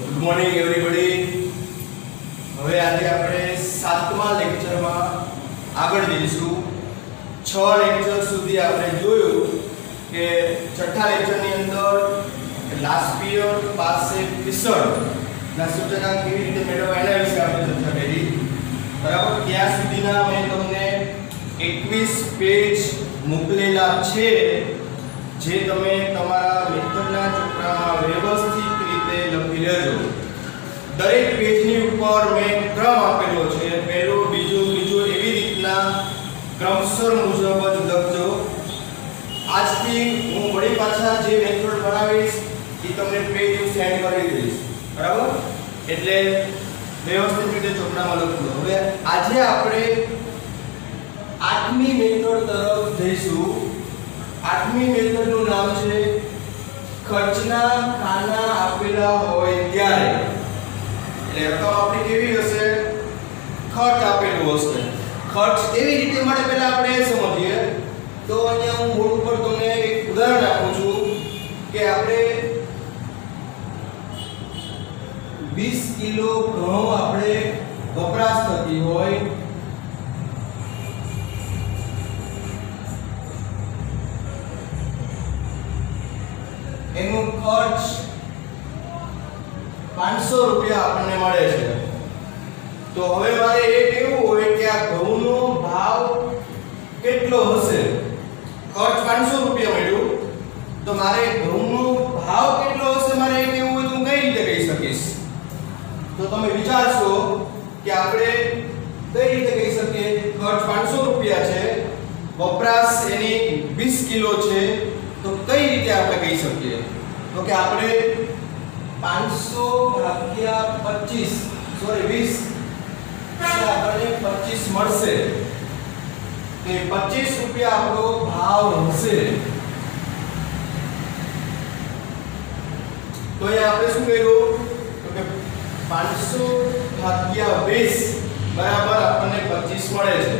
Good morning everybody. હવે આજે આપણે 7મા લેક્ચરમાં આગળ જઈશું। 6 લેક્ચર સુધી આપણે જોયું કે છઠ્ઠા લેક્ચરની અંદર લાસ્ટ પિરિયડ પાસે રિઝલ્ટ ના સૂચકાંક કેવી રીતે મેળવવા એના વિશે આપણે ચર્ચા કરી, બરાબર। ત્યાં સુધીના મેં તમને 21 પેજ મોકલેલા છે, જે તમે તમારા મેથડના ચોપડામાં વ્યવસ્થિત રીતે લખી લેજો। દરેક પેજની ઉપર મેં ક્રમ આપેલો છે, પહેલો, બીજો, ત્રીજો, એવી રીતના ક્રમશર મુજબ જ લખજો। આજથી હું વળી પાછા જે મેથડ બનાવીશ એ તમને પેજ સેન્ડ કરી દઈશ, બરાબર। એટલે વ્યવસ્થિત રીતે ચોપડામાં લખજો। હવે આજે આપણે 8મી મેથડ તરફ જઈશું। 8મી મેથડનું નામ છે ખર્ચના ખાના આપેલા હોય ત્યારે। એટલે રકમ આપણી કેવી હશે? ખર્ચ આપેલું હશે। ખર્ચ કેવી રીતે મળે પહેલા આપણે એ સમજીએ। તો અહીંયા હું બોર્ડ ઉપર તમને એક ઉદાહરણ આપું છું કે આપણે 20 કિલો ઘઉં આપણે વપરાશ થતી હોય, એનું ખર્ચ 500 રૂપિયા આપણને મળે છે। તો હવે મારે એ કેવું હોય કે આ ઘઉંનો ભાવ કેટલો હશે? ખર્ચ 500 રૂપિયા મળ્યું, તો મારે ઘઉંનો ભાવ કેટલો હશે મારે એ કેવું હોય તો હું કઈ રીતે કહી શકીશ? તો તમે વિચારશો કે આપણે કઈ રીતે કહી શકીએ? ખર્ચ 500 રૂપિયા છે, વપરાશ એની 20 કિલો છે, તો કઈ રીતે આપણે કહી શકીએ? તો કે આપણે 500 ભાગ્યા 25 સોરી 20 એટલે આપણને 25 મળશે। તો 25 રૂપિયા આપણો ભાવ હશે। તો અહીંયા આપણે શું કર્યું? તો કે 500 ભાગ્યા 20 બરાબર આપણને 25 મળે છે।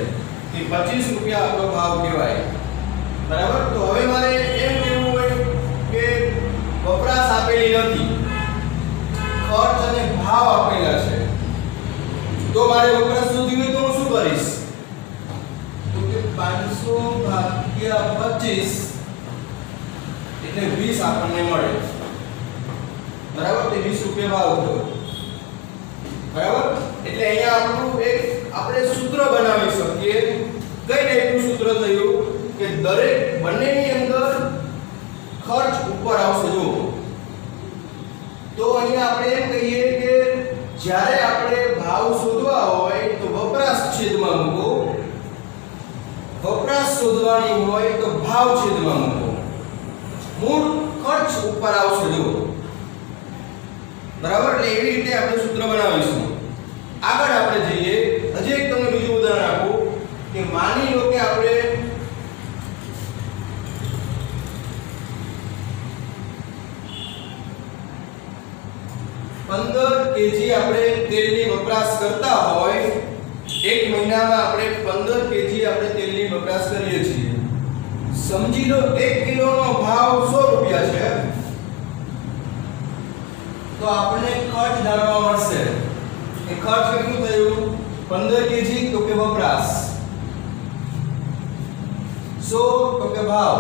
તો 25 રૂપિયા આપણો ભાવ કહેવાય, બરાબર। તો હવે મારે એમ કહેવું હોય કે વપરાશ આપેલી નથી, ખર્ચ અને ભાવ આપેલા છે, તો મારે વપરાશ શોધવી હોય તો હું શું કરીશ? તો કે 500 ભાગ્યા 25 એટલે 20 આપણને મળે, બરાબર। તે 20 રૂપિયા ભાવ થયો, બરાબર। એટલે અહીંયા આપણું એક આપણે સૂત્ર બનાવી શકીએ। કઈ ટાઈપનું સૂત્ર થયું કે દરેક બંનેની અંદર ખર્ચ ઉપર આવશે। જો તો અહીંયા આપણે એમ કહીએ કે જ્યારે આપણે ભાવ શોધવા હોય તો વપરાશ છેદમાં મૂકો, વપરાશ શોધવાની હોય તો ભાવ છેદમાં મૂકો, મૂળ ખર્ચ ઉપર આવશે। જો બરાબર, એટલે એવી રીતે આપણે સૂત્ર બનાવીશું। આગળ આપણે જઈએ, હજી એક તમને બીજું ઉદાહરણ આપું કે માની લો કે આપણે 15 કેજી આપણે તેલની વપરાશ કરતા હોય, એક મહિનામાં આપણે 15 કેજી આપણે તેલની વપરાશ કરીએ છીએ। સમજી લો 1 કિલોનો ભાવ 100 રૂપિયા છે, તો આપણને ખર્ચ જાણવા મળશે કે ખર્ચ કેટલું થયું? 15 કેજી તો કે વપરાશ, 100 તો કે ભાવ,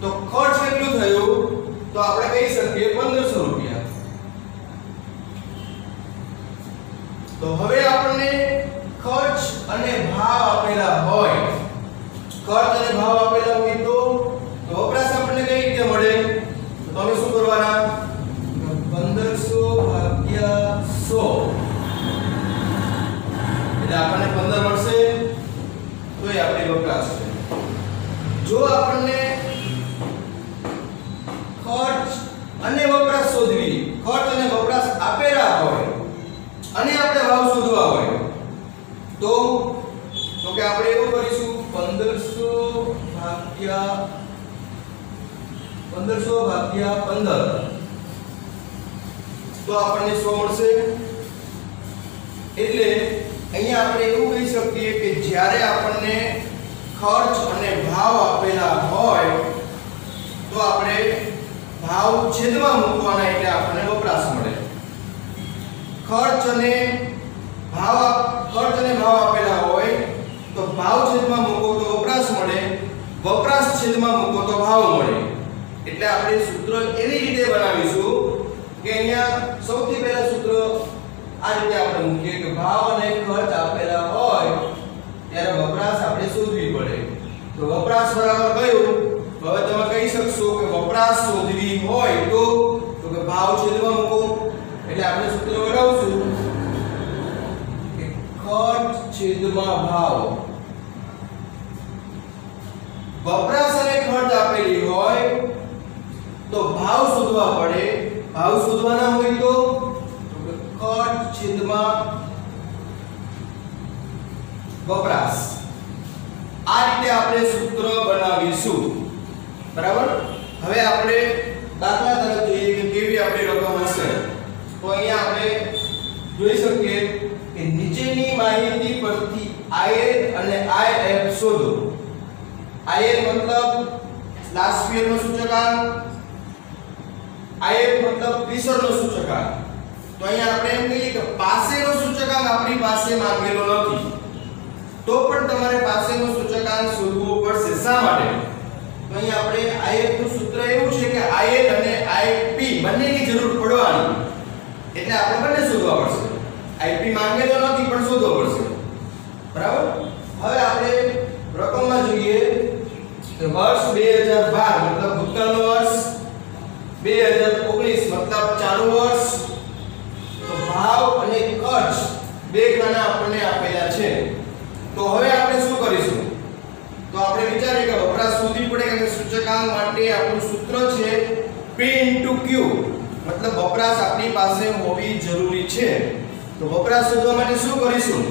તો ખર્ચ કેટલું થયું? તો આપણે કહી શકીએ 1500 રૂપિયા। તો હવે આપણને ખર્ચ અને ભાવ આપેલા હોય, ખર્ચ અને ભાવ આપેલા હોય તો વપરાશ આપણને કઈ રીતે મળે? તો તમે શું કરવાના? 1500 ભાગ્યા 100 એટલે આપણને 15 મળશે, તો એ આપણી વપરાશ છે। જો આપણને ખર્ચ અને વપરાશ શોધવી, ખર્ચ અને વપરાશ આપેલા હોય અને આપણે ભાવ શોધવા હોય તો કે આપણે એવું કરીશું 1500 ભાગ્યા 15 તો આપણને 100 મળશે। એટલે અહીંયા આપણે એવું કહી શકીએ કે જ્યારે આપણને ખર્ચ અને ભાવ આપેલા હોય તો આપણે ભાવ છેદમાં મૂકવાના એટલે આપણને વપરાશ મળે. ખર્ચ અને ભાવ આપેલા હોય તો ભાવ છેદમાં મૂકો તો વપરાશ મળે, વપરાશ છેદમાં મૂકો તો ભાવ મળે. એટલે આપણે સૂત્ર એવી રીતે બનાવીશું કે અહીંયા સૌથી પહેલા સૂત્ર આ રીતે આપણે મૂકીએ કે ભાવ અને ખર્ચ આપેલા હોય ત્યારે વપરાશ આપણે શોધવી પડે. તો વપરાશ બરાબર કયું? હવે તમે કહી શકશો કે વપરાશ શોધવી હોય તો કે ભાવ છેદમાં મૂકો. એટલે આપણે સૂત્ર બનાવશું કે ખર્ચ છેદમાં ભાવ. વપરાશ અને ખર્ચ આપેલી હોય તો ભાવ શોધવા પડે, ભાવ શોધવાના હોય તો ખર્ચ છેદમાં વપરાશ. આ રીતે આપણે સૂત્ર બનાવીશું. બરાબર. હવે આપણે દાખલા તરફ જોઈએ કે કેવી આપણી રકમ હશે. તો અહીંયા આપણે જોઈ શકીએ કે નીચેની માહિતી પરથી IL અને IF શોધો. IL મતલબ લાસ્ટ પિયર નો સૂચકાંક, IF મતલબ પીસરનો સૂચકાંક. તો અહીંયા આપણે એમ કહીએ કે પાસેનો સૂચકાંક આપણી પાસે માંગેલો નથી, તો પણ તમારે પાસેનો સૂચકાંક શોધવો પડશે. શા માટે? તો અહીંયા આપણે IF નું સૂત્ર એવું છે કે IL અને IP બંનેની જરૂર પડવાની, એટલે આપણે બંને શોધવા પડશે. IP માંગેલો નથી પણ શોધવો પડશે. બરાબર. હવે આપણે રકમમાં જોઈએ કે વર્ષ 2012 મતલબ ભૂતકાળનો વર્ષ, 2019 મતલબ ચાલુ વર્ષ. તો ભાવ અને ખર્ચ બે ખાના આપણને આપેલા છે. તો હવે આપણે શું કરીશું? તો આપણે વિચારીએ કે વપરાશ શોધવી પડે કે સૂચકાંક માટે આપણું સૂત્ર છે P * Q. મતલબ વપરાશ આપણી પાસે હોવી જરૂરી છે. તો વપરાશ શોધવા માટે શું કરીશું?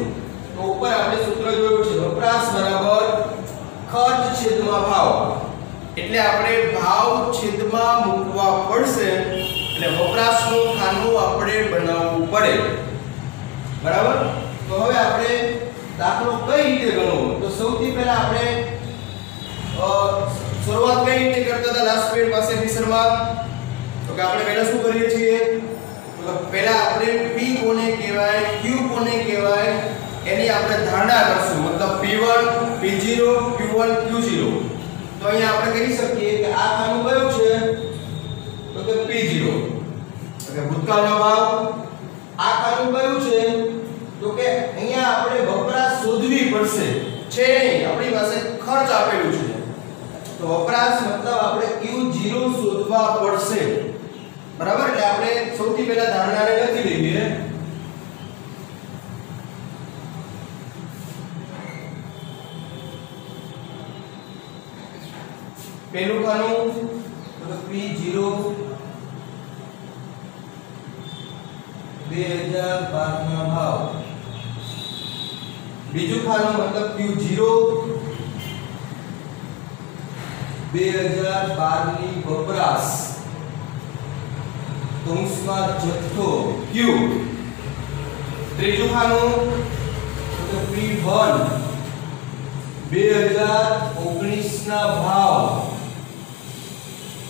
તો ઉપર આપણે સૂત્ર જોયું છે વપરાશ બરાબર ખર્ચ છેદમાં ભાવ. એટલે આપણે ભાવ છેદમાં મૂકવા પડશે, એટલે વપરાશનું ખાનું આપણે બનાવવું પડે. બરાબર. તો હવે આપણે દાખલો કઈ રીતે ગણવો? તો સૌથી પહેલા આપણે શરૂઆત કઈ રીતે કરતા હતા લાસ્ટ પીરિયડ પાસે ફિશરમાં? તો કે આપણે પહેલા શું કરીએ છીએ? તો પહેલા આપણે P કોને કહેવાય, Q કોને કહેવાય એની આપણે ધારણા કરશું. મતલબ P1 P0 Q1 Q0. તો અહીંયા આપણે કહી શકીએ કે આ ખાનું કયું છે? તો કે P0. એટલે ભૂતકાળનો ભાવ. આ ખાનું કયું છે? તો કે અહીંયા આપણે વપરાશ શોધવી પડશે. છે નહીં, આપણી પાસે ખર્ચ આપેલું છે. તો વપરાશ મતલબ આપણે Q0 શોધવા પડશે. બરાબર. એટલે આપણે સૌથી પહેલા ધારણાને લખી લઈએ. પહેલું ખાનું તો P0 2012 ના ભાવ. બીજું ખાનું મતલબ Q0 2012 ની વપરાશ કૌંસમાં જથ્થો Q. ત્રીજું ખાનું તો P1 2019 ના ભાવ.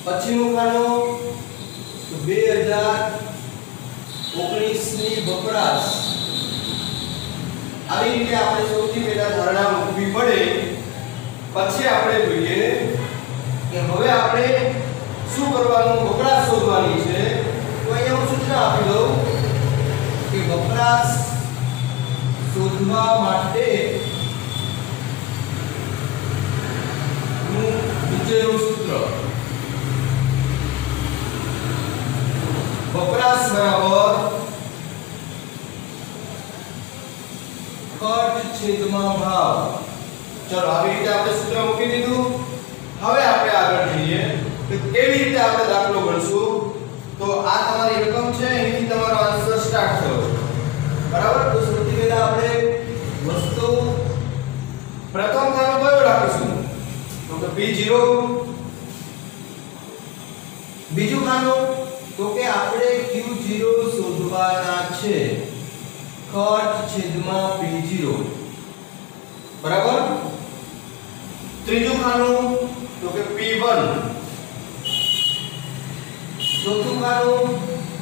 પછીનું ખાનું તો 2019 ની વપરાશ. આવી રીતે આપણે સૌથી પહેલા ધારણા મૂકવી પડે. પછી આપણે જોઈએ કે હવે આપણે શું કરવાનું? વપરાશ શોધવાની છે. તો અહીંયા હું સૂચના આપી દઉં કે વપરાશ શોધવા માટે નીચેનું સૂત્ર વપરાશ બરાબર ખર્ચ છેદમાં ભાવ. ચલો આવી રીતે આપણે સૂત્ર મૂકી દીધું. હવે આપણે આગળ જઈએ કે કેવી રીતે આપણે દાખલો ગણશું. તો આ તમારી રકમ છે, અહીંથી તમારો આન્સર સ્ટાર્ટ થયો. બરાબર. તો સૌથી પહેલા આપણે વસ્તુ પ્રથમ ખાનું કયો રાખીશું? તો કે P0. બીજું ખાનું તો કે આપણે Q0 શોધવાના છે. ખર્ચ છેદમાં P0. બરાબર. ત્રીજું ખાનું તો કે P1 ચોથું ખાનું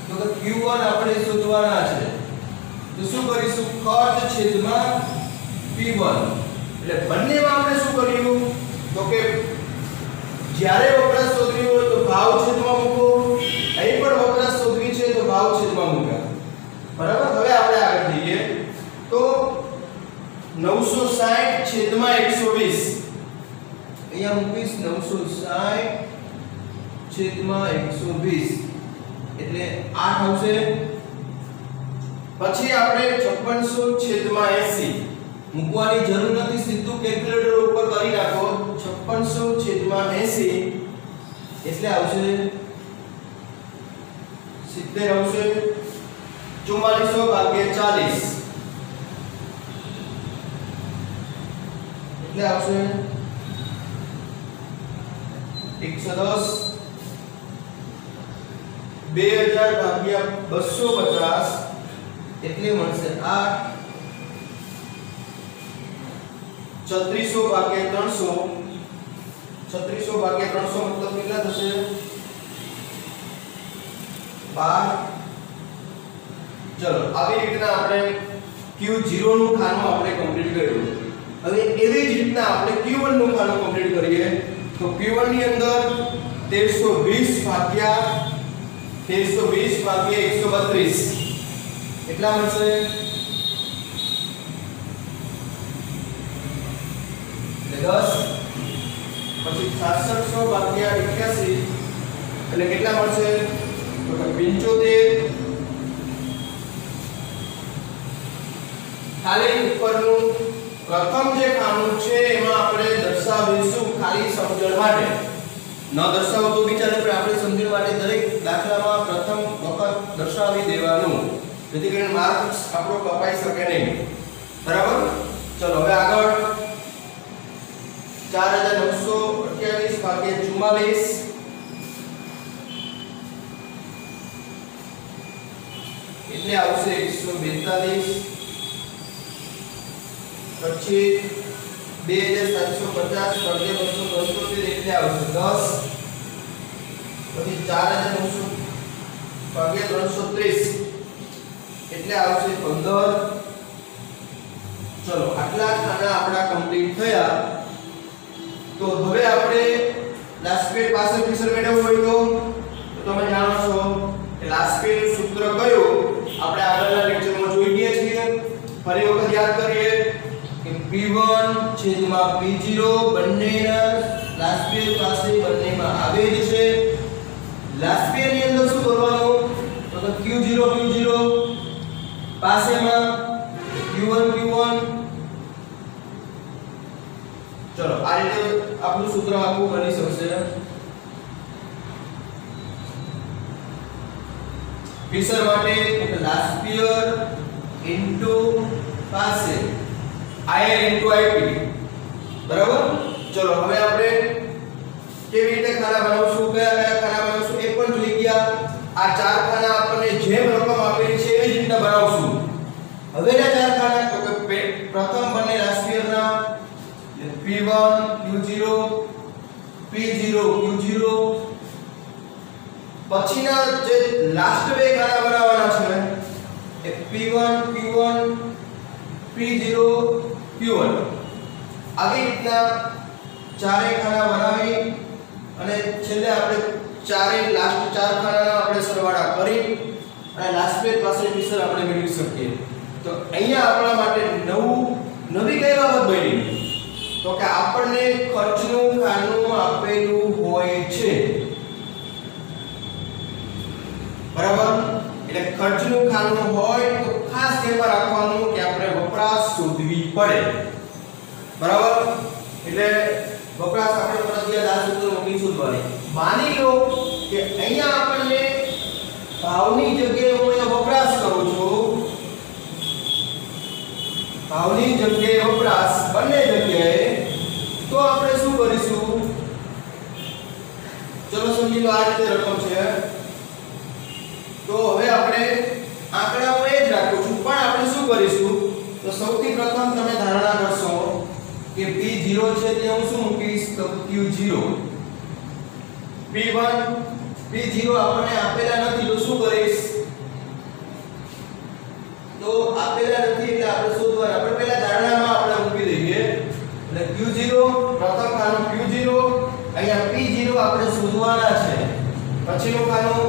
તો કે Q1 આપણે શોધવાના છે તો શું કરીશું ખર્ચ છેદમાં P1 એટલે બંનેમાં આપણે શું કર્યું તો કે જ્યારે વપરાશ શોધવી હોય તો ભાવ છેદમાં મૂકો અહીં પણ વપરાશ શોધવી છે તો ભાવ છેદમાં મૂક્યા બરાબર હવે આપણે આગળ જઈએ તો 960 છેદમાં 120 અહીંયા મૂકીશ 960 છેદમાં 120 એટલે 8 આવશે પછી આપણે 5600 છેદમાં 80 મૂકવાની જરૂર નથી સીધું કેલ્ક્યુલેટર ઉપર કરી નાખો 5600 છેદમાં 80 એટલે આવશે 70 આવશે 4400 ભાગ્યા 40 એટલે આવશે 110 2000 ભાગ્યા 250 એટલે મળશે 8 3600 ભાગ્યા 300 3600 ભાગ્યા 300 મતલબ કેટલા થશે 12 ચલો આવી રીતના આપણે Q0 નું ખાનું આપણે કમ્પ્લીટ કર્યું હવે એવી જ રીતના આપણે Q1 નું ખાનું કમ્પ્લીટ કરીએ તો Q1 ની અંદર 1320 ભાગ્યા 132 કેટલા મળશે 10 પછી 6600 ભાગ્યા 81 એટલે કેટલા મળશે તો 75 ખાલી ઉપરનું પ્રથમ જે ખાનું છે એમાં આપણે દર્શાવીશું ખાલી સમજણ માટે ન દર્શાવો તો બિચારે પણ આપણે સમજણ માટે દરેક દાખલામાં પ્રથમ વખત દર્શાવી દેવાનું જેથી કરીને માર્ક્સ આપણો કપાઈ શકે નહીં બરાબર ચલો હવે આગળ 4928 ભાગ્યા 44 એટલે આવશે 142 પછી 2750 ભાગ્યા 275 એટલે આવશે 10 પછી 4900 ભાગ્યા 330 એટલે આવશે 15 ચલો આટલા ખાના આપણા કમ્પ્લીટ થયા તો હવે આપણે લાસ્ટ પેડ પાસે ફિશર મેળવવું હોય તો તમે જાણો છો કે લાસ્ટ પેડ નું સૂત્ર કયું આપણે આગળના લેક્ચરમાં જોઈ ગયા છીએ ફરી વખત યાદ કરીએ કે P1 છેદમાં P0 બંનેના લાસ્ટ પેડ પાસે બંનેમાં આવે જ છે લાસ્ટ પેડ ની અંદર શું કરવાનું તો Q0 પાસેમાં Q1 ચલો આ રીતે આપણું સૂત્ર આખું બની શકશે ફિશર માટે લાસ્ટ પિયર ઇન્ટુ પાસે IR ઇન્ટુ IP બરાબર ચલો હવે આપણે કેવી રીતે ખાના બનાવશું કયા ખાના બનાવશું એ પણ જોઈ ગયા આ ચાર ખાના આપણને જેમ રકમ આપેલી છે એવી જ રીતના બનાવશું હવેના ચાર ખાના તો કે પ્રથમ બંને last પિયરના P1 Q0 P0 Q0 પછીના જે લાસ્ટ બે ખાના બનાવવાના છે એ P1 Q1 P0 Q1 આવી રીતના ચારે ખાના બનાવી અને છેલ્લે આપણે ચારે લાસ્ટ ચાર ખાનાના આપણે સરવાળા કરી અને લાસ્ટ બે પાસે ફિશર આપણે મેળવી શકીએ તો અહીંયા આપણા માટે નવી કઈ બાબત બની તો કે આપણને ખર્ચનું ખાનું આપેલું હોય છે બરાબર એટલે ખર્ચનું ખાનું હોય તો ખાસ ધ્યાનમાં રાખવાનું કે આપણે વપરાશ શોધવી પડે બરાબર એટલે વપરાશ આપણે ફરજિયાત આ સૂત્ર મૂકી શોધવાની માની લો કે અહીંયા આપણને ભાવની જગ્યાએ હું અહીંયા વપરાશ કરું છું ભાવની જગ્યાએ વપરાશ બંને જગ્યાએ તો આપણે શું કરીશું ચલો સમજી લો આ રીતે રકમ છે તો હવે આપણે આંકડા હું એ જ રાખું છું પણ આપણે શું કરીશું તો સૌથી પ્રથમ તમે ધારણા કરશો કે P0 છે તે હું શું મૂકીશ તો Q0 P1 P0 આપણને આપેલા નથી તો શું કરીશ તો આપેલા નથી એટલે આપણે શોધવાના આપણે પહેલા ધારણામાં આપણે મૂકી દઈએ એટલે Q0 પ્રથમ ખાનું Q0 અહીંયા P0 આપણે શોધવાના છે પછીનું ખાનું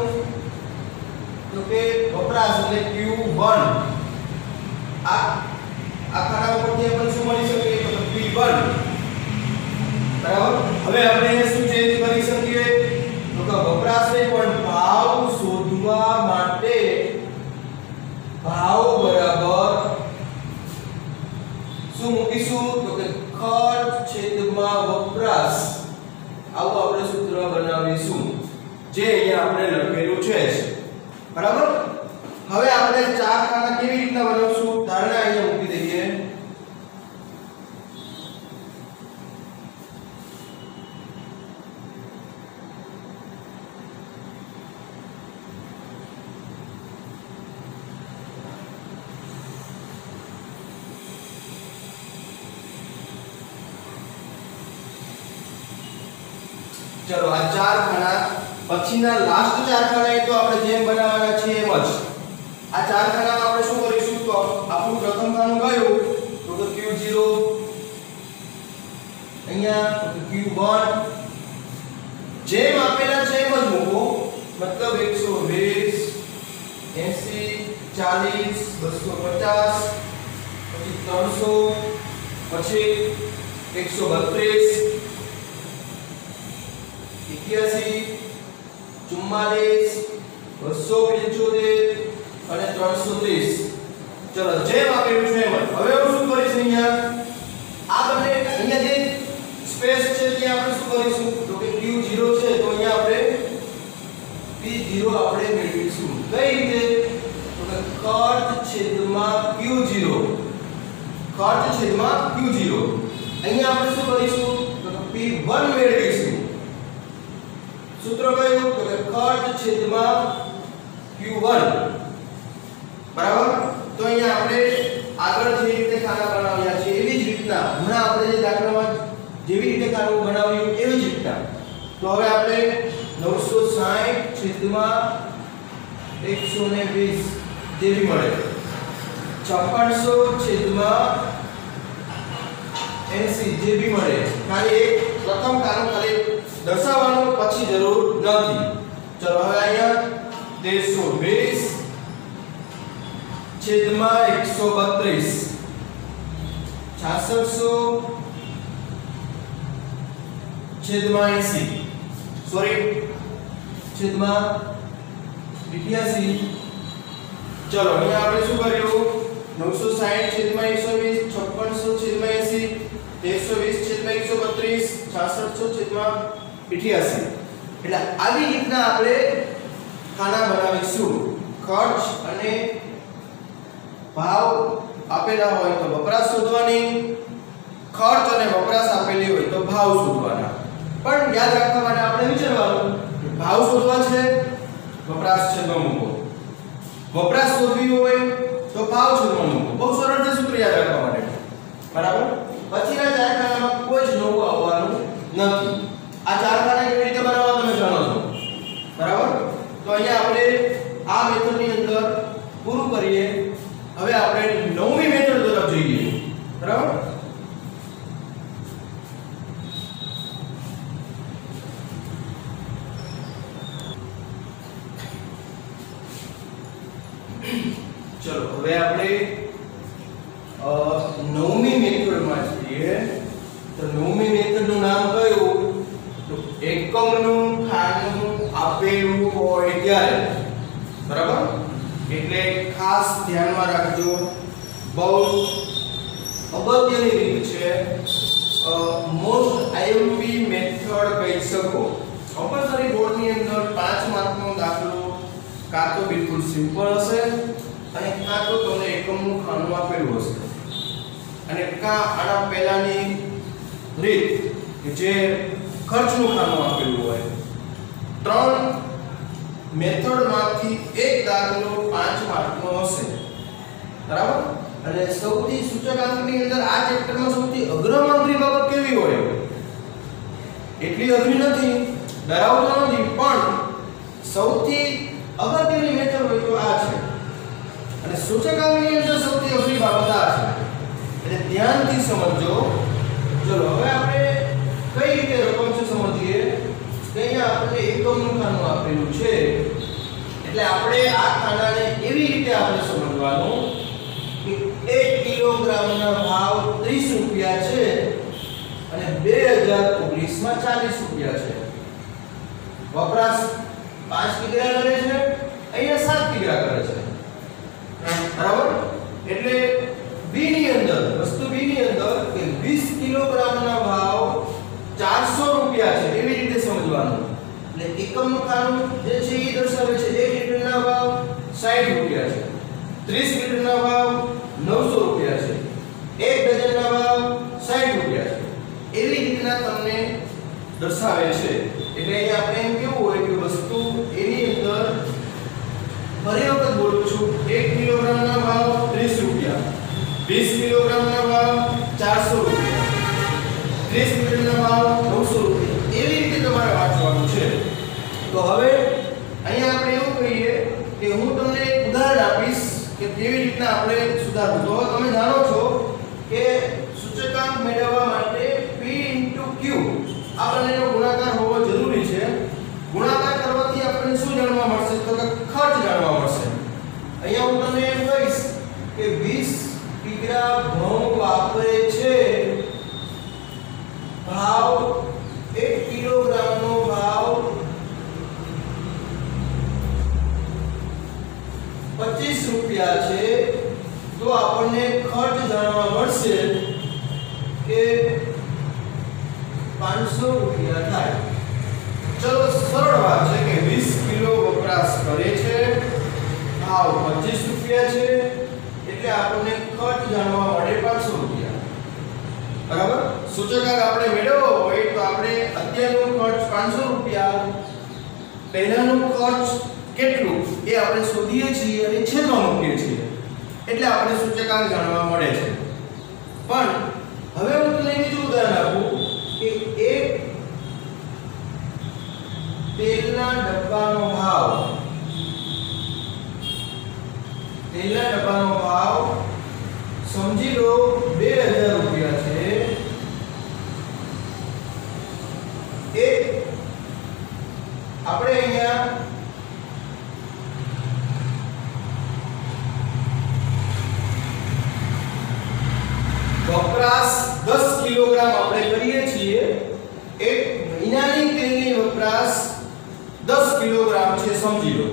તો કે વપરાશ એટલે Q1 આ ખાના ઉપરથી આપણે શું મળી શકે તો P1 બરાબર હવે આપણે એને શું ચેન્જ કરી શકીએ તો કે વપરાશ નહીં પણ ભાવ શોધવા માટે ભાવ બરાબર શું મૂકીશું તો કે ખર્ચ છેદમાં વપરાશ આવું આપણે સૂત્ર બનાવીશું જે અહીંયા આપણે લખેલું છે બરાબર હવે આપણે ચાર ખાના કેવી રીતના બનાવશું ધારણા અહીંયા મૂકી દઈએ चलो आ चार खाना पछीना लास्ट चार खाना એ તો આપણે જેમ બનાવવાના છે એમ જ આ ચાર ખાનામાં આપણે શું કરીશું તો આપણું પ્રથમ ખાનું કયું તો Q0 અહીંયા Q1 જેમ આપેલા છે એમ જ મૂકો મતલબ 120 80 40 250 પછી 300 પછી 132 81 44 275 અને 330 ચલો જેમ આપેલું છે એમ હવે હું શું કરીશ અહીંયા આ બંને અહીંયા જે સ્પેસ છે ત્યાં આપણે શું કરીશું તો કે Q0 છે તો અહીંયા આપણે P0 આપણે મેળવીશું કઈ રીતે તો કે ખર્ચ છેદમાં Q0 અહીંયા આપણે શું કરીશું તો કે P1 મેળવીશું सूत्र कयो तो કે ખર્ચ છેદમાં Q1 બરાબર તો અહીંયા આપણે આગળ જે રીતે ખાના બનાવ્યા છે એવી જ રીતના હમણાં આપણે જે દાખલામાં જેવી રીતે ખાનું બનાવ્યું એવી જ રીતના તો હવે આપણે 960 છેદમાં 120 જેવી મળે 5600 છેદમાં 80 જેવી મળે ખાલી એક પ્રથમ ખાનું ખાલી દર્શાવવાનું પછી જરૂર નથી ચલો હવે અહીંયા 120 છેદમાં 132 6600 છેદમાં 80 સોરી છેદમાં 88 ચલો અહીંયા આપણે શું કર્યું 960 છેદમાં 120 5600 છેદમાં 80 120 છેદમાં 132 6600 છેદમાં 88 એટલે આવી રીતના આપણે ખાના બનાવીશું ખર્ચ અને ભાવ આપેલા હોય તો વપરાશ શોધવાની ખર્ચ અને વપરાશ આપેલી હોય તો ભાવ શોધવાના પણ યાદ રાખવા માટે આપણે વિચારવાનું કે ભાવ શોધવા છે વપરાશ છેદમાં મૂકો વપરાશ શોધવી હોય તો ભાવ છેદમાં મૂકો બહુ સરળ છે સૂત્ર યાદ રાખવા માટે બરાબર પછીના ચાર ખાનામાં કોઈ જ નવું આવવાનું નથી આ ચાર ખાના કેવી રીતે બનાવવા તમે જાણો છો બરાબર તો અહીંયા આપણે આ મેથડની અંદર પૂરું કરીએ હવે આપણે નવમી મેથડ તરફ જઈએ બરાબર ચલો હવે આપણે નવમી મેથડમાં છીએ તો નવમી મેથડનું નામ કયું તો એકમનું ખાનું આપેલું હોય ત્યારે બરાબર એટલે ખાસ ધ્યાનમાં રાખજો બહુ અગત્યની રીત છે મોસ્ટ આઈએમપી મેથડ કહી શકો કમ્પલસરી બોર્ડની અંદર 5 માર્કનો દાખલો કાં તો બિલકુલ સિમ્પલ હશે અને કાં તો તમને એકમનું ખાનું આપેલું હશે અને કાં આના પહેલાની રીત કે જે ખર્ચનું ખાનું આપેલું હોય 3 મેથડમાંથી એક દાખલો 5 માર્કનો હશે બરાબર અને સૌથી સૂચકાંકની અંદર આ ચેપ્ટરમાં સૌથી અઘરામાં અઘરી બાબત કેવી હોય એટલી અઘરી નથી ડરાવતો નથી પણ સૌથી અગત્યની મેથડ હોય તો આ છે અને સૂચકાંકની અંદર સૌથી અઘરી બાબત આ છે એટલે ધ્યાનથી સમજો ચલો હવે આપણે કઈ રીતે રકમ છે સમજીએ કે અહીંયા આપણે એકમનું ખાનું આપેલું છે એટલે આપણે આ ખાનાને એવી રીતે આપણે સમજવાનું કે 1 કિલોગ્રામના ભાવ 30 રૂપિયા છે અને 2019 માં 40 રૂપિયા છે વપરાશ 5 કિગ્રા કરે છે અહીંયા 7 કિગ્રા કરે છે બરાબર એટલે બી ની અંદર વસ્તુ બી ની અંદર કે 20 કિલોગ્રામના ભાવ 400 રૂપિયા છે એવી રીતે સમજવાનું એટલે એકમનું ખાનું જે છે એ દર્શાવે છે 1 લીટરના ભાવ 60 રૂપિયા છે 30 લીટરના ભાવ 900 રૂપિયા છે 1 ડઝનના ભાવ 60 રૂપિયા છે એવી રીતના તમને દર્શાવે છે એટલે અહીંયા આપણે એમ કેવું હોય કે વસ્તુ એની અંદર ફરી વખત બોલું છું 1 કિલોગ્રામના ભાવ 30 રૂપિયા 20 કિલોગ્રામના ભાવ 400 રૂપિયા 30 લીટરના ભાવ 900 રૂપિયા એવી રીતે તમારે વાંચવાનું છે તો હવે અહીંયા આપણે એવું કહીએ કે હું તમને એક ઉદાહરણ આપીશ કે કેવી રીતના આપણે સુધારવું તો તમે જાણો છો કે સૂચકાંક મેળવવા માટે P * Q આ બંનેનો ગુણાકાર હોવો જરૂરી છે ગુણાકાર કરવાથી આપણને શું જાણવા મળશે તો કે ખર્ચ જાણવા મળશે અહીંયા હું તમને એમ કહીશ કે 20 કિગ્રા ઘઉં વાપરે છે ભાવ 1 કિલોગ્રામનો ભાવ 25 રૂપિયા છે તો આપણને ખર્ચ જાણવા મળશે કે 500 રૂપિયા થાય ચલો સરળ વાત છે કે 20 કિલો વપરાશ કરે છે ભાવ 25 રૂપિયા છે એટલે આપણને ખર્ચ જાણવા મળે 500 રૂપિયા બરાબર સૂચકાંક આપણે મેળવવો હોય તો આપણે અત્યારનો ખર્ચ 500 રૂપિયા પહેલાનો ખર્ચ કેટલું એ આપણે શોધીએ છીએ અને છેદમાં મૂકીએ છીએ એટલે આપણે સૂચકાંક જાણવા મળે છે પણ હવે હું તમને બીજું ઉદાહરણ આપું કે એક તેલના ડબ્બાનો ભાવ સમજી લો 2000 રૂપિયા છે એક આપણે અહીંયા વપરાશ 10 કિલોગ્રામ આપણે કરીએ છીએ એક મહિનાની તેલની વપરાશ 10 કિલોગ્રામ છે સમજી લો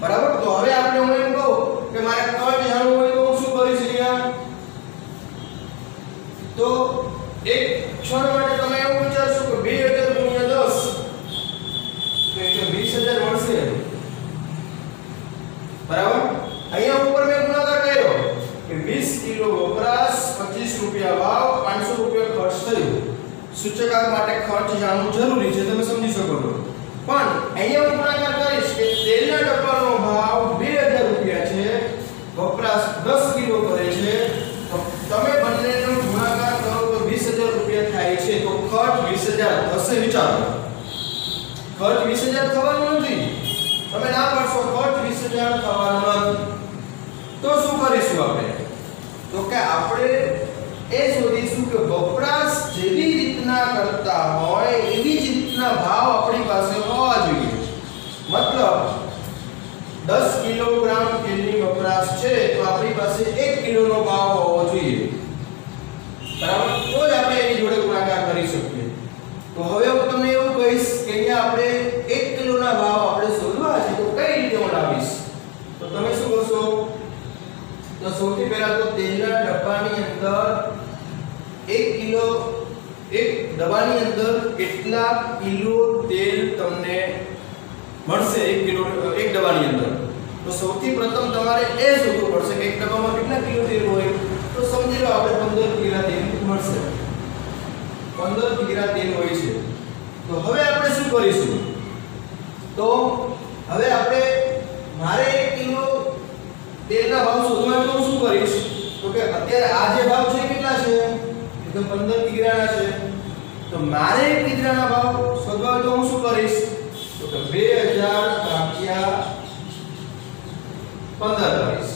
બરાબર તો હવે આપણે હું એમ કહું કે મારે ખર્ચ જાણવું હોય તો હું શું કરીશ અહીંયા તો એક ક્ષણ માટે તમે એવું વિચારશો કે 2000 ગુણ્યા 10 એટલે 20000 મળશે બરાબર અહીંયા ઉપર મેં ગુણાકાર કર્યો કે 20 કિલો વપરાશ 25 રૂપિયા ભાવ 500 રૂપિયા ખર્ચ થયો સૂચકાંક માટે ખર્ચ જાણવું જરૂરી છે તમે સમજી શકો છો પણ અહીંયા હું ગુણાકાર કરીશ કે તેલના ડબ્બાનો ભાવ 2000 રૂપિયા છે વપરાશ 10 કિલો કરે છે તો તમે બંનેનો ગુણાકાર કરો તો 20000 રૂપિયા થાય છે તો ખર્ચ 20000 થશે વિચારો ખર્ચ 20000 થવાનો નથી તમે ના પાડશો ખર્ચ 20000 થવાનો નથી તો શું કરીશું આપણે તો કે આપણે એ શોધીશું કે વપરાશ જેવી રીતના કરતા હોય એવી જ રીતના ભાવ આપણી પાસે હોવા જોઈએ મતલબ 10 કિલોગ્રામ તેલની વપરાશ છે તો આપણી પાસે 1 કિલોનો ભાવ હોવો જોઈએ બરાબર તો જ આપણે એની જોડે ગુણાકાર કરી શકીએ તો હવે હું તમને એવું કહીશ કે અહીંયા આપણે 1 કિલોના ભાવ આપણે શોધવા છે તો કઈ રીતે હું લાવીશ તો તમે શું કરશો તો સૌથી પહેલા તો તેલના ડબ્બાની અંદર 1 કિલો એક ડબ્બાની અંદર કેટલા કિલો તેલ તમને મળશે 1 કિલો એક ડબ્બાની અંદર તો સૌથી પ્રથમ તમારે એ શોધવું પડશે કે એક ડબ્બામાં કેટલા કિલો તેલ હોય તો સમજી લો આપણે 15 કિલો તેલ મળશે 15 કિલો તેલ હોય છે તો હવે આપણે શું કરીશું તો હવે આપણે મારે 1 કિલો તેલના ભાવ શોધવા તો શું કરીશ તો કે અત્યારે આ જે ભાવ છે કેટલા છે એકદમ 15 કિગ્રાના છે તો મારે 1 કિગ્રાના ભાવ શોધવા તો હું શું કરીશ તો તો 2000 ભાગ્યા 15 કરીશ,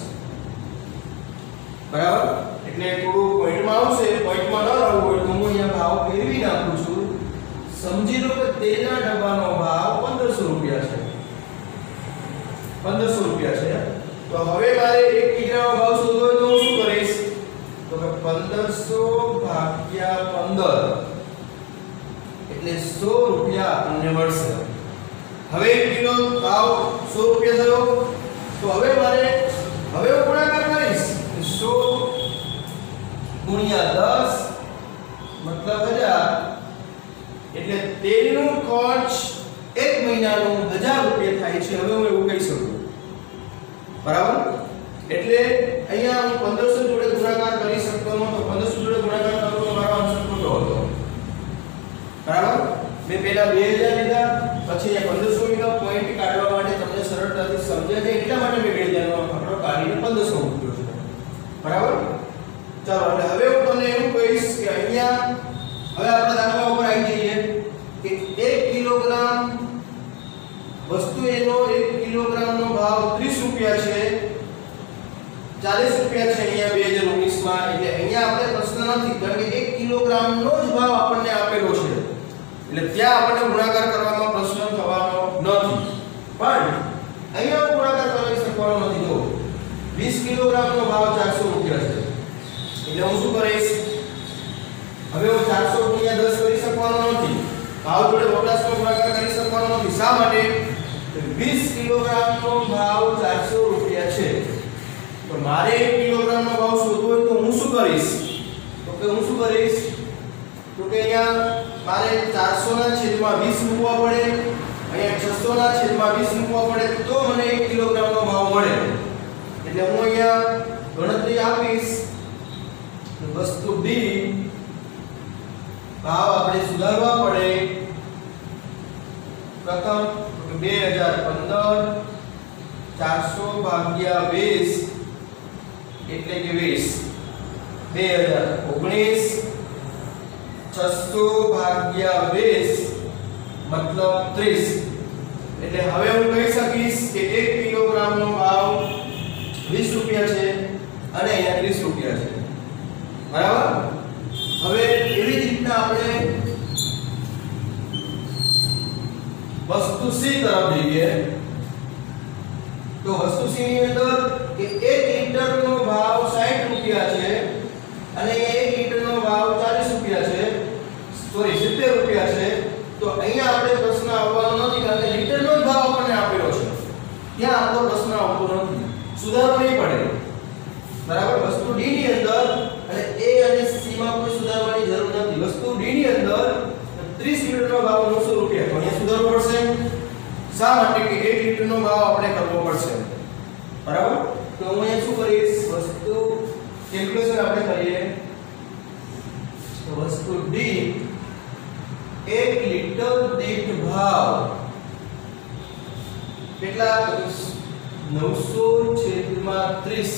બરાબર। એટલે થોડું પોઈન્ટમાં આવશે, પોઈન્ટમાં ન રહેવું હોય તો હું અહીંયા ભાવ ફેરવી નાખું છું। સમજી લો કે તેલના ડબ્બાનો ભાવ 1500 રૂપિયા છે, 1500 રૂપિયા છે। તો હવે મારે 1 કિલોનો ભાવ શોધવો હોય તો હું શું કરીશ, તો કે 1500 ભાગ્યા 15 એટલે 100 રૂપિયા આપણને મળશે। હવે 1 કિલો ભાવ 100 રૂપિયા થયો, તો હવે મારે હવે હું ગુણાકાર કરીશ, 100 ગુણ્યા 10 મતલબ 1000 એટલે તેલનું ખર્ચ 1 મહિનાનું 1000 રૂપિયા થાય છે। હવે હું એવું કહી શકું, બરાબર। એટલે અહીંયા હું 1500 જોડે ગુણાકાર કરી શકતો નહોતો, 1500 જોડે ગુણાકાર કરતો તો મારો આન્સર ખોટો હતો, બરાબર। મેં પહેલા 2000 લીધા, પછી અહીંયા 1500 લીધા, પોઈન્ટ કાઢવા માટે તમને સરળતાથી સમજાય છે એટલા માટે મેં 2000 નો આંકડો કાઢીને 1500 મૂક્યો છે, બરાબર। ચાલો એટલે હવે હું તમને એવું કહીશ કે અહીંયા હવે આપણે દાખલા ઉપર આવી જઈએ કે 1 કિલોગ્રામ વસ્તુ એનો 1 કિલોગ્રામનો ભાવ 30 રૂપિયા છે, 40 રૂપિયા છે અહીંયા 2019 માં। એટલે અહીંયા આપણે પ્રશ્ન નથી, કારણ કે 1 કિલોગ્રામનો જ ભાવ આપણને આપેલો છે, એટલે ત્યાં આપણને ગુણાકાર કરવામાં પ્રશ્ન થવાનો નથી। પણ અહીંયા ગુણાકાર કરી શકવાનો નથી। જો 20 કિલોગ્રામનો ભાવ 400 રૂપિયા છે, એટલે હું શું કરીશ, હવે હું 400 ગુણ્યા 10 કરી શકવાનો નથી, ભાવ જોડે વપરાશનો ગુણાકાર કરી શકવાનો નથી। શા માટે, 20 કિલોગ્રામનો ભાવ 400 રૂપિયા છે, તો મારે 1 કિલોગ્રામનો ભાવ શોધવો હોય તો હું શું કરીશ, તો કે હું શું કરીશ, તો કે અહીંયા મારે 400 ના છેદમાં 20 મૂકવા પડે, અહીંયા 600 ના છેદમાં 20 મૂકવા પડે, તો મને 1 કિલોગ્રામનો ભાવ મળે। એટલે હું અહીંયા ગણતરી આપીશ, વસ્તુ ડી ભાવ આપણે સુધારવા પડે। પ્રથમ 2015 400 ભાગ્યા 20 એટલે કે 20, 2019 600 ભાગ્યા 20 મતલબ 30, એટલે હવે હું કહી શકીશ કે 1 કિલોગ્રામનો ભાવ 20 રૂપિયા છે અને અહીંયા 30 રૂપિયા છે, બરાબર। હવે એવી જ રીતના આપણે વસ્તુ સી તરફ જઈએ, તો વસ્તુ સી ની અંદર કે 1 લીટરનો ભાવ 60 રૂપિયા છે અને 1 લીટરનો ભાવ 40 રૂપિયા છે, સોરી 70 રૂપિયા છે। તો અહીંયા આપણે પ્રશ્ન આવવાનો નથી, કારણ કે લીટરનો જ ભાવ આપણને આપેલો છે, ત્યાં આપણો પ્રશ્ન આવતો નથી, સુધારો નહીં પડે, બરાબર। વસ્તુ ડી ની અંદર અને એ અને સી માં કોઈ સુધારવાની જરૂર નથી। વસ્તુ ડી ની અંદર 30 લીટરનો ભાવ 900 રૂપિયા, તો અહીંયા સુધારવો પડશે। શા માટે કે 1 લીટરનો ભાવ આપણે કરવો પડશે, બરાબર। તો હું અહીંયા શું કરીશ, વસ્તુ કેલ્ક્યુલેશન આપણે કરીએ, તો વસ્તુ ડી 1 લીટર દીઠ ભાવ કેટલા, 900 છેદમાં 30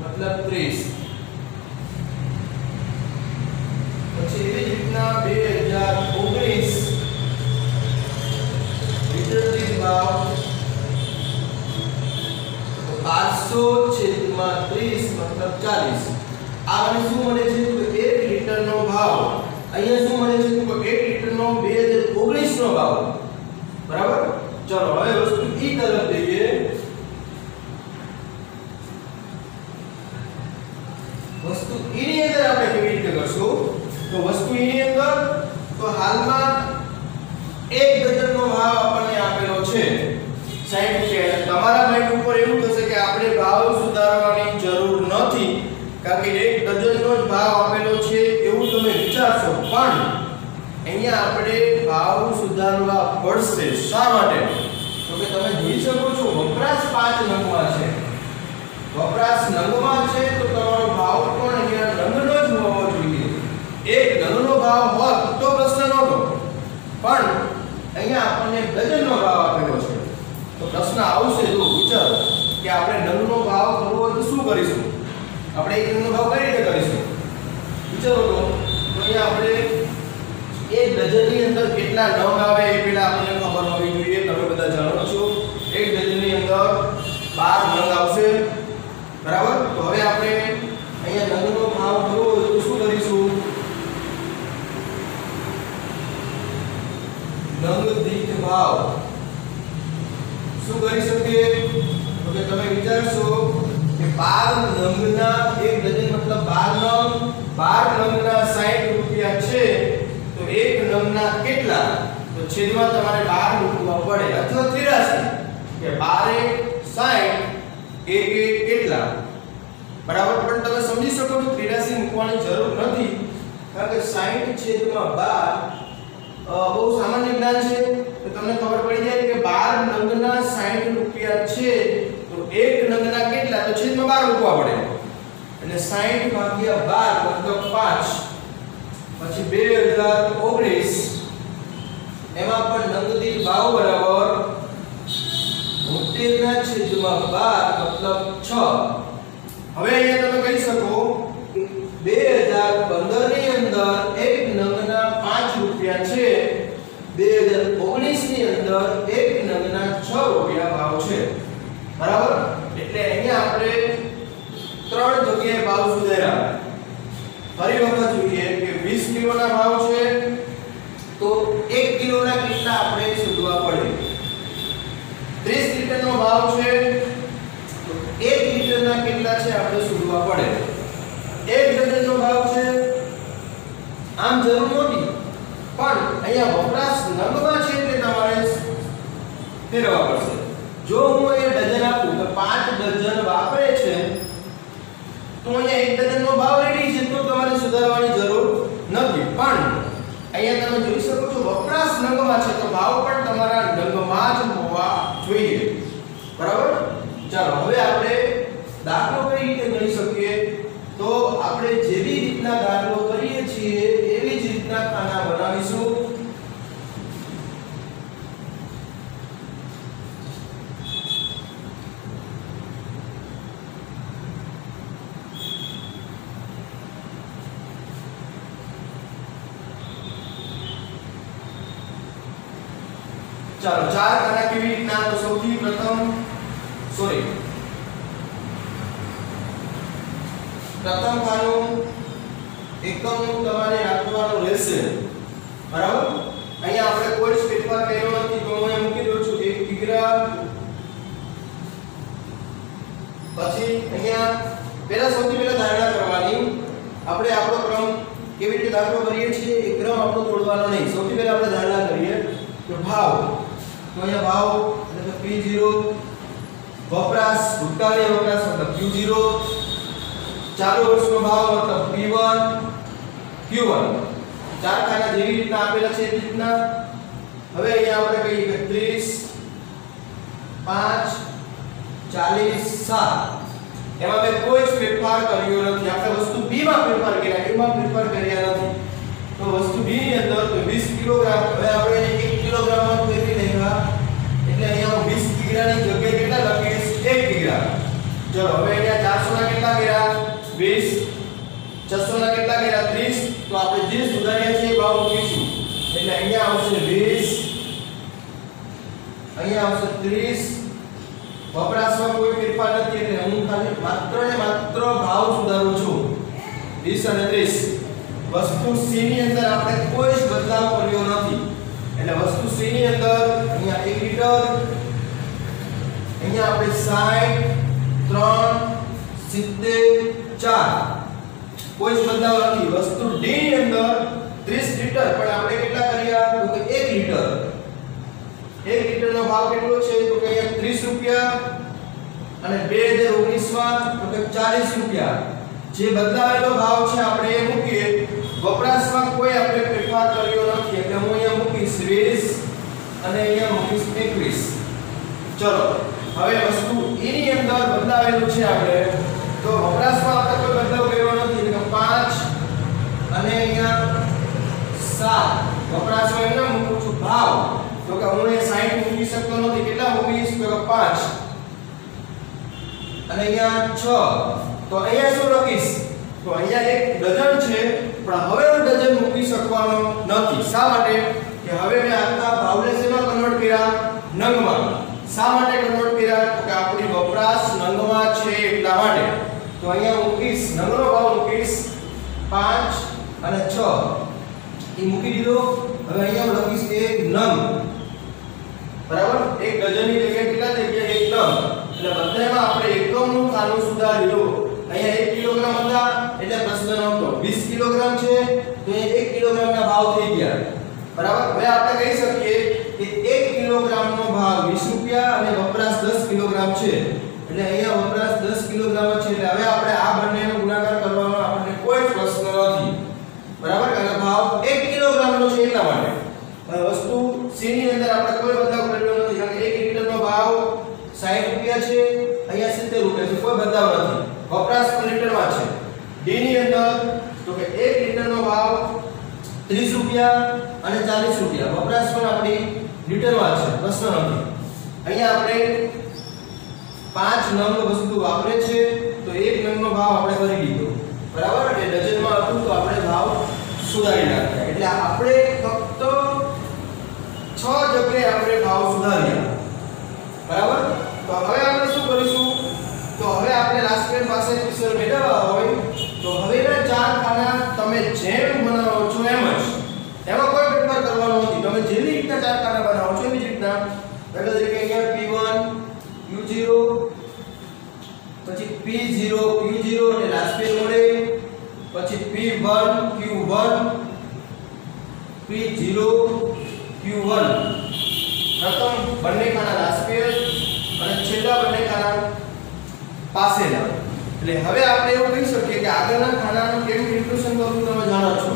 મતલબ 30, પછી એવી જ રીતના 2019 લીટર દીઠ ભાવ 1200 છેદમાં 30 મતલબ 40। આ મને શું મળે છે, તો 1 લીટરનો ભાવ અહીંયા શું મળે છે, તો 1 લીટરનો 2019 નો ભાવ, બરાબર। ચલો હવે વસ્તુ ઈ તરફ જઈએ, વસ્તુ ઈ ની અંદર આપણે કેવી રીતે કરશું, તો વસ્તુ ઈ ની અંદર તો હાલમાં 1 ડઝનનો ભાવ આપણને આપેલો છે 60 રૂપિયા। તમારા માઇન્ડ ઉપર એવું થશે કે આપણે ભાવ સુધારવાની જરૂર નથી, કારણ કે 1 ડઝનનો જ ભાવ આપેલો છે એવું તમે વિચારશો, પણ અહીંયા આપણે ભાવ સુધારવા પડશે। શા માટે, તો કે તમે જોઈ શકો છો વપરાશ 5 નંગમાં છે, વપરાશ નંગમાં છે, તો તમારો ભાવ પણ અહીંયા નંગનો જ હોવો જોઈએ। 1 નંગનો ભાવ હોત તો પ્રશ્ન નહોતો, પણ અહીંયા આપણને ડઝનનો ભાવ આપેલો છે, તો પ્રશ્ન આવશે, જો વિચારો કે આપણે નંગનો ભાવ કરવો હોય તો શું કરીશું, આપણે 1 નંગનો ભાવ કઈ રીતે કરીશું, વિચારો। તો અહીંયા આપણે 1 ડઝનની અંદર કેટલા નંગ આવે એ પહેલા આપણને 12 નંગના એક ડઝન મતલબ 12 નંગના 60 રૂપિયા છે તો એક નંગના કેટલા તો છેદમાં તમારે 12 મૂકવા પડે અથવા 83 કે 12 60 એક કેટલા બરાબર પણ તમે સમજી શકો છો 83 મૂકવાની જરૂર નથી કારણ કે 60 છેદમાં 12 બહુ સામાન્ય જ્ઞાન છે તો તમને ખબર પડી જાય કે 12 નંગના 60 રૂપિયા છે તો એક નંગના કેટલા તો છેદમાં 12 મૂકવા પડે એટલે 60 ભાગ્યા 12 મતલબ 5 પછી 2019 એમાં પણ નંગ દીઠ ભાવ બરાબર 72 ના છેદમાં 12 મતલબ 6 હવે અહીંયા તમે કહી શકો કે 2015 ની અંદર એક નંગના 5 રૂપિયા છે 2019 ની અંદર એક નંગના 6 રૂપિયા ભાવ છે બરાબર એટલે અહીંયા આપણે ત્રણ જગ્યાએ ભાવ સુધાર્યા ફરી વખત જોઈએ કે 20 કિલોના ભાવ છે તો 1 કિલોના કેટલા આપણે શોધવા પડે 30 લીટરનો ભાવ છે તો 1 લીટરના કેટલા છે આપણે શોધવા પડે 1 ડઝનનો ભાવ છે આમ જરૂર નહોતી પણ અહીંયા વપરાશ નંગમાં છે એટલે તમારે ફેરવવા પડશે જો હું અહીંયા ડઝન આપું તો 5 ડઝન વાપરે છે તો અહીંયા 1 ડઝનનો ભાવ રેડી છે તો તમારે સુધારવાની જરૂર નથી પણ અહીંયા તમે જોઈ શકો છો વપરાશ નંગમાં છે તો ભાવ પણ તમારા નંગમાં જ હોવા જોઈએ બરાબર ચાલો હવે આપણે દાખલો કઈ રીતે ગણી શકીએ તો આપણે જેવી રીતના દાખલો કરીએ છીએ એવી જ રીતના ખાના બનાવીશું ચાલો ચાર ખાના કેવી રીતના તો સૌથી પ્રથમ પ્રથમ ખાનું એકમ તમારે રાખવાનું રહેશે બરાબર અહીંયા આપણે કોઈ જ ફેરફાર કર્યો નથી તો હું મૂકી દઉં છું 1 કિગ્રા પછી અહીંયા સૌથી પહેલા ધારણા કરવાની આપણે આપણો ક્રમ કેવી રીતે દાખલો કરીએ છીએ એ ક્રમ આપણો તોડવાનો નહીં સૌથી પહેલા આપણે ધારણા કરીએ કે ભાવ તો અહીંયા ભાવ એટલે કે P0 વપરાશ ભૂતકાળીય વપરાશ મતલબ Q0 ચાલુ વર્ષનો ભાવ મતલબ P1 Q1 ચાર ખાના જેવી રીતના આપેલા છે એવી રીતના હવે અહીંયા આપણે કહીએ કે 30 5 40 7 એમાં મેં કોઈ જ ફેરફાર કર્યો નથી આપણે વસ્તુ B માં ફેરફાર કર્યા A માં ફેરફાર કર્યા નથી તો વસ્તુ B ની અંદર તો 20 કિલોગ્રામ હવે આપણે 1 કિલોગ્રામમાં ફેરવી લેવા એટલે અહીંયા હું 20 કિગ્રાની જગ્યાએ કેટલા લખીશ 1 કિગ્રા ચલો હવે અહીંયા 400 ના કેટલા કર્યા 20 600 ના કેટલા કર્યા 30 તો આપણે જે સુધાર્યા છે એ ભાવ મૂકીશું એટલે અહીંયા આવશે 20 અહીંયા આવશે 30 વપરાશમાં કોઈ ફેરફાર નથી એટલે હું ખાલી માત્ર ને માત્ર ભાવ સુધારું છું 20 અને 30 વસ્તુ C ની અંદર આપણે કોઈ જ બદલાવ કર્યો નથી એટલે વસ્તુ C ની અંદર અહીંયા 1 લિટર અહીંયા આપણે 60 3 70 4 કોઈ જ બદલાવ નથી વસ્તુ D ની અંદર 30 લિટર પણ આપણે કેટલા કર્યા તો કે 1 લિટર 1 લિટરનો ભાવ કેટલો છે તો કે અહીંયા 30 રૂપિયા અને 2019 માં તો કે 40 રૂપિયા જે બદલાવેલો ભાવ છે આપણે એ મૂકીએ વપરાશમાં કોઈ આપણે ફેરફાર કર્યો નથી એટલે હું અહીંયા મૂકીશ 20 અને અહીંયા મૂકીશ 21 ચલો હવે વસ્તુ E ની અંદર બદલાવેલું છે આપણે તો વપરાશમાં આપણે કોઈ બદલાવ કર્યો નથી એટલે 5 અને અહીંયા 7 વપરાશમાં એમને મૂકું છું ભાવ તો કે હું એ 60 મૂકી શકતો નથી કેટલા મૂકીશ તો કે 5 અને અહીંયા 6 તો અહીંયા શું લખીશ તો અહીંયા એક ડઝન છે પણ હવે હું ડઝન મૂકી શકવાનો નથી શા માટે કે હવે મેં આખા ભાવને શેમાં કન્વર્ટ કર્યા નંગમાં શા માટે કન્વર્ટ કર્યા તો કે આપણી વપરાશ નંગમાં છે એટલા માટે તો અહીંયા મૂકીશ નંગનો ભાવ મૂકીશ 5 અને 6 એ મૂકી દીધો હવે અહીંયા હું લખીશ એક નંગ બરાબર એક ડઝનની જગ્યાએ કેટલા થઈ ગયા એક નંગ એટલે બધામાં આપણે એકમનું ખાનું સુધારી લો. અહીંયા 1 કિલોગ્રામ હતા એટલે પ્રશ્ન નહોતો. 20 કિલોગ્રામ છે તો એ 1 કિલોગ્રામના ભાવ થઈ ગયા. બરાબર. હવે આપણે કહી શકીએ કે 1 કિલોગ્રામનો ભાવ 20 રૂપિયા અને વપરાશ 10 કિલોગ્રામ છે. એટલે અહીંયા વપરાશ 10 કિલોગ્રામ છે. એટલે હવે આપણે આ બંનેનો ગુણાકાર કરવામાં આપણને કોઈ પ્રશ્ન નથી. બરાબર. કારણ કે ભાવ 1 કિલોગ્રામનો છે એટલા માટે. વસ્તુ C ની અંદર આપણે કોઈ બદલાવ કર્યો નથી. કારણ કે 1 લિટરનો ભાવ 60 રૂપિયા છે, અહીંયા 70 રૂપિયા છે. કોઈ બદલાવ નથી. વપરાશ લિટરમાં છે. D ની અંદર તો કે 1 લિટરનો ભાવ 30 રૂપિયા અને 40 રૂપિયા. વપરાશ પણ આપણી લિટરમાં છે. પ્રશ્ન નથી. અહીંયા આપણે 5 નંગ વસ્તુ વાપરે છે તો 1 નંગનો ભાવ આપણે કરી દીધો. બરાબર. એટલે ડઝનમાં હતું તો આપણે ભાવ સુધારી નાખ્યા. એટલે આપણે ફક્ત 6 જગ્યાએ આપણે ભાવ સુધાર્યા. બરાબર. તો હવે આપણે શું કરીશું? તો હવે આપણે લાસ્ટ પેન પાસે પીસર મેળવવા હોય તો હવેના 4 ખાના તમે જેમ બનાવો છો એમ જ. એમાં કોઈ ફેરફાર કરવાનો નથી. તમે જેવી રીતના 4 ખાના બનાવો છો એવી જ રીતના. દાખલા તરીકે અહીંયા P1 Q0 પછી P0 Q0 એટલે લાસ્ટ પેન મળે, પછી P1 Q1 P0 Q1 પ્રથમ બંને ખાના લાસ્ટ પેન અને છેલ્લા બંને ખાના પાસેના. એટલે હવે આપણે એવું કહી શકીએ કે આગળના ખાનાનું કેવી ઇન્ટ્યુશન કરવું તમે જાણો છો.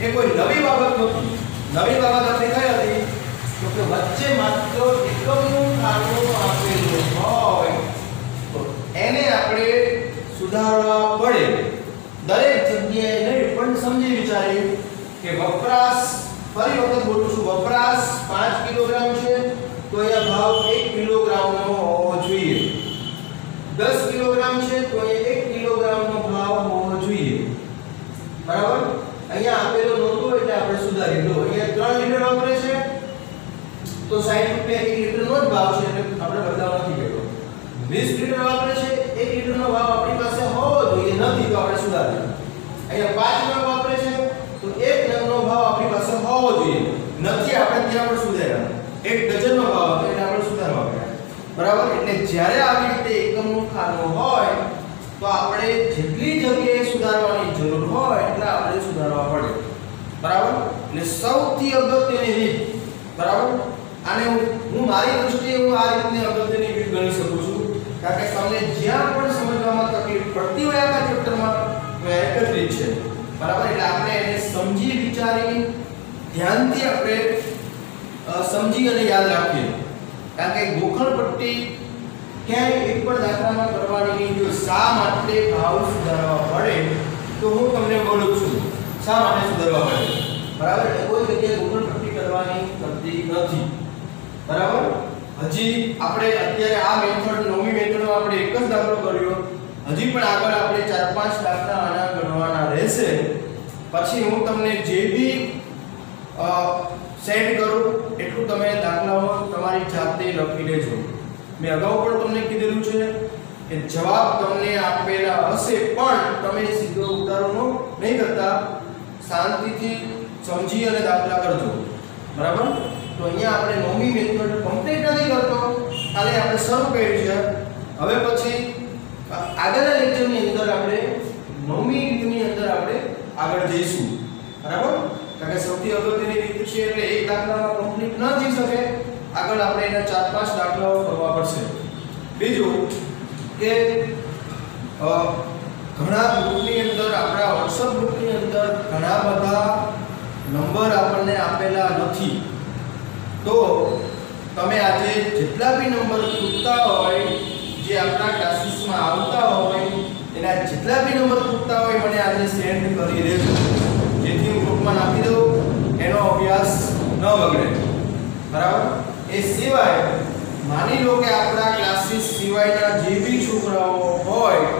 એ કોઈ નવી બાબત નથી. નવી બાબત આપણે કઈ હતી? તો કે વચ્ચે માત્ર એકમનું ખાનું આપેલું હોય તો એને આપણે સુધારવા પડે. દરેક જગ્યાએ નહીં પણ સમજી વિચારી કે વપરાશ, ફરી વખત બોલું છું, વપરાશ 5 કિલોગ્રામ છે તો અહીંયા ભાવ 1 કિલોગ્રામનો હોવો જોઈએ. 10 કિલોગ્રામ છે તો અહીંયા 1 કિલોગ્રામનો ભાવ હોવો જોઈએ. બરાબર. અહીંયા આપેલો નહોતો એટલે આપણે સુધારી લો. અહીંયા 3 લિટર વાપરે છે તો 60 રૂપિયા 1 લિટરનો જ ભાવ છે એટલે આપણે બદલાવ નથી કર્યો. 20 લિટર વાપરે છે 1 લિટરનો ભાવ આપણી પાસે હોવો જોઈએ, નથી તો આપણે સુધારીએ. અહીંયા 5 નંગ વાપરે છે તો 1 નંગનો ભાવ આપણી પાસે હોવો જોઈએ, નથી આપણે ત્યાં પણ સુધાર્યા. 1 ડઝનનો ભાવ હતો એટલે આપણે સુધારવા પડ્યા. બરાબર. એટલે જ્યારે આવી રીતે એકમનું ખાનું હોય તો આપણે જેટલી જગ્યાએ સુધારવાની જરૂર હોય એટલા આપણે સુધારવા પડે. બરાબર. એટલે સૌથી અગત્યની રીત, બરાબર, આને હું મારી દૃષ્ટિએ હું આ રીતની અગત્યની રીત ગણી શકું છું. કારણ કે તમને જ્યાં પણ સમજવામાં તકલીફ પડતી હોય આ ચેપ્ટરમાં તો એક જ રીત છે. બરાબર. એટલે આપણે એને સમજી વિચારી ધ્યાનથી આપણે સમજી અને યાદ રાખીએ. કારણ કે ગોખણ પટ્ટી ક્યાંય એક પણ દાખલામાં કરવાની નહીં. જો શા માટે ભાવ સુધારવા પડે તો હું તમને બોલું છું શા માટે સુધારવા પડે. બરાબર. એટલે કોઈ જગ્યાએ ગોખણ પટ્ટી કરવાની થતી નથી. બરાબર. હજી આપણે અત્યારે આ મેથડ, નવમી મેથડમાં આપણે એક જ દાખલો કર્યો. હજી પણ આગળ આપણે 4-5 દાખલા આના ગણવાના રહેશે. પછી હું તમને જે બી સેન્ડ કરું એટલું તમે દાખલાઓ તમારી જાતે લખી લેજો. મેં અગાઉ પણ તમને કીધેલું છે કે જવાબ તમને આપેલા હશે પણ તમે સીધો ઉતારો નહીં કરતા, શાંતિથી સમજી અને દાખલા કરજો. બરાબર. તો અહીંયા આપણે નવમી મેથડ કમ્પ્લીટ નથી કરતો, ખાલી આપણે શરૂ કર્યું છે. હવે પછી આગળના લેક્ચરની અંદર આપણે નવમી રીતની અંદર આપણે આગળ જઈશું. બરાબર. કારણ કે સૌથી અગત્યની રીત છે એટલે એક દાખલામાં કમ્પ્લીટ ન થઈ શકે. આગળ આપણે એના 4-5 દાખલાઓ કરવા પડશે. બીજું કે ઘણા ગ્રુપની અંદર, આપણા WhatsApp ગ્રુપની અંદર ઘણા બધા નંબર આપણને આપેલા નથી. તો તમે આજે જેટલા બી નંબર પૂછતા હોય, જે આપણા ક્લાસીસમાં આવતા હોય, એના જેટલા બી નંબર પૂછતા હોય મને આજે સેન્ડ કરી દેજો, જેથી હું ગ્રુપમાં નાખી દઉં, એનો અભ્યાસ ન બગડે. બરાબર. એ સિવાય માની લો કે આપણા ક્લાસીસ સિવાયના જે બી છોકરાઓ હોય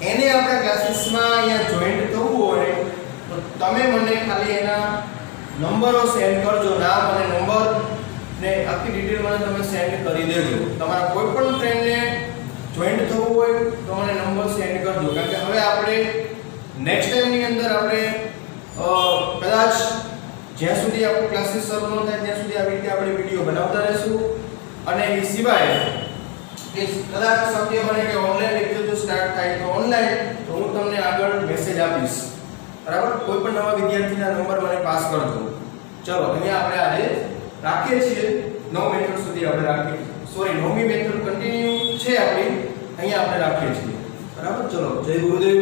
એને આપણા ક્લાસીસમાં અહીંયા જોઈન્ટ થવું હોય તો તમે મને ખાલી એના નંબરો સેન્ડ કરજો. નામ અને નંબર ને આખી ડિટેલ મને તમે સેન્ડ કરી દેજો. તમારા કોઈ પણ ફ્રેન્ડને જોઈન્ટ થવું હોય તો મને નંબર સેન્ડ કરજો. કારણ કે હવે આપણે નેક્સ્ટ ટાઈમની અંદર આપણે કદાચ જ્યાં સુધી આપણો ક્લાસીસ શરૂ ન થાય ત્યાં સુધી આવી રીતે આપણે વિડીયો બનાવતા રહેશું. અને એ સિવાય કે કદાચ શક્ય બને કે ઓનલાઈન લેક્ચર જો સ્ટાર્ટ થાય તો ઓનલાઈન તો હું તમને આગળ મેસેજ આપીશ, બરાબર? કોઈ પણ નવા વિદ્યાર્થીના નંબર મને પાસ કરજો. ચલો અહીંયા આપણે આજે રાખીએ છીએ 9 મેથડ સુધી આપણે રાખીએ, સોરી 9મી મેથડ કન્ટિન્યુ છે આપણી, અહીંયા આપણે રાખીએ છીએ, બરાબર? ચલો જય ગુરુદેવ.